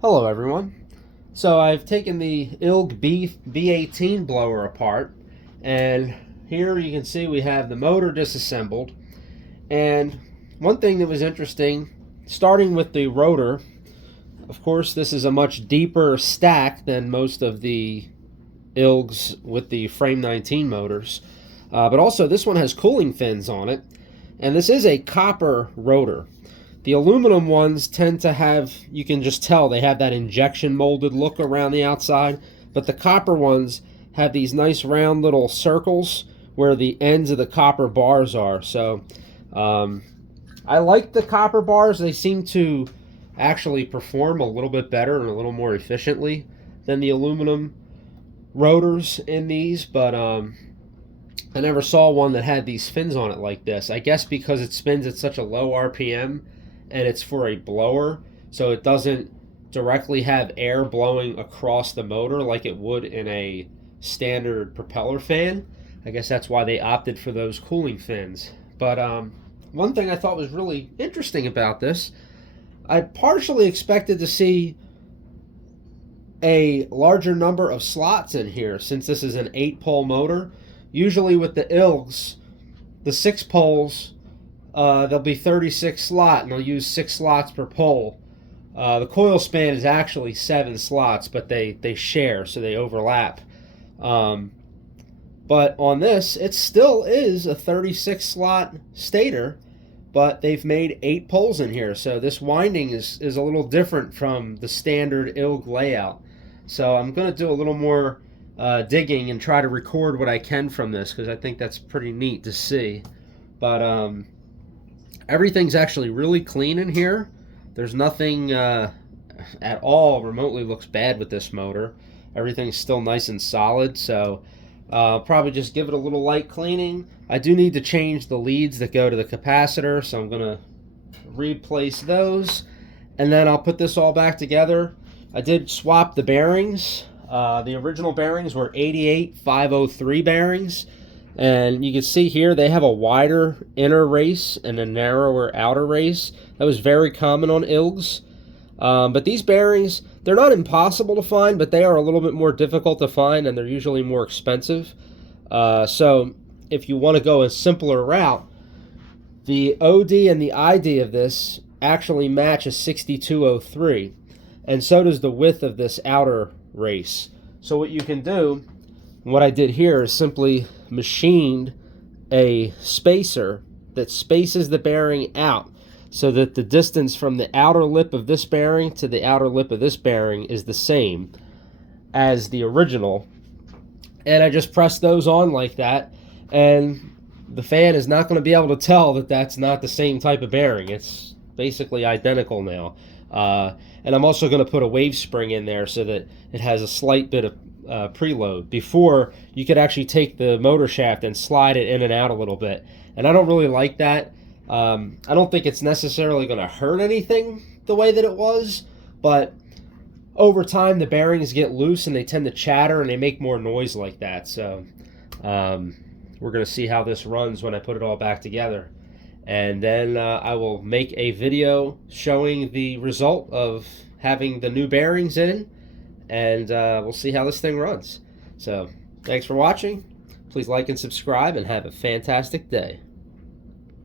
Hello everyone. So I've taken the ILG B-18 blower apart, and here you can see we have the motor disassembled. And one thing that was interesting, starting with the rotor, of course this is a much deeper stack than most of the ILGs with the Frame 19 motors. But also this one has cooling fins on it, and this is a copper rotor. The aluminum ones tend to have, you can just tell they have that injection molded look around the outside, but the copper ones have these nice round little circles where the ends of the copper bars are. So I like the copper bars. They seem to actually perform a little bit better and a little more efficiently than the aluminum rotors in these, but I never saw one that had these fins on it like this. I guess because it spins at such a low RPM and it's for a blower, so it doesn't directly have air blowing across the motor like it would in a standard propeller fan. I guess that's why they opted for those cooling fins. But one thing I thought was really interesting about this, I partially expected to see a larger number of slots in here since this is an 8-pole motor. Usually with the ILGs, the 6 poles, there'll be 36 slot, and they'll use 6 slots per pole. The coil span is actually 7 slots, but they share, so they overlap. But on this, it still is a 36 slot stator, but they've made 8 poles in here, so this winding is a little different from the standard ILG layout. So I'm going to do a little more digging and try to record what I can from this, because I think that's pretty neat to see. But everything's actually really clean in here. There's nothing at all remotely looks bad with this motor. Everything's still nice and solid, so I'll probably just give it a little light cleaning. I do need to change the leads that go to the capacitor, so I'm going to replace those, and then I'll put this all back together. I did swap the bearings. The original bearings were 88-503 bearings, and you can see here they have a wider inner race and a narrower outer race. That was very common on ILGs. But these bearings, they're not impossible to find, but they are a little bit more difficult to find, and they're usually more expensive. So if you want to go a simpler route, the OD and the ID of this actually match a 6203, and so does the width of this outer race. So what you can do, what I did here is simply machined a spacer that spaces the bearing out so that the distance from the outer lip of this bearing to the outer lip of this bearing is the same as the original. And I just pressed those on like that, and the fan is not going to be able to tell that that's not the same type of bearing. It's basically identical now. And I'm also going to put a wave spring in there so that it has a slight bit of preload. Before, you could actually take the motor shaft and slide it in and out a little bit, and I don't really like that. I don't think it's necessarily going to hurt anything the way that it was, but over time the bearings get loose and they tend to chatter and they make more noise like that. So we're going to see how this runs when I put it all back together, and then I will make a video showing the result of having the new bearings in, and we'll see how this thing runs. So thanks for watching. Please like and subscribe, and have a fantastic day.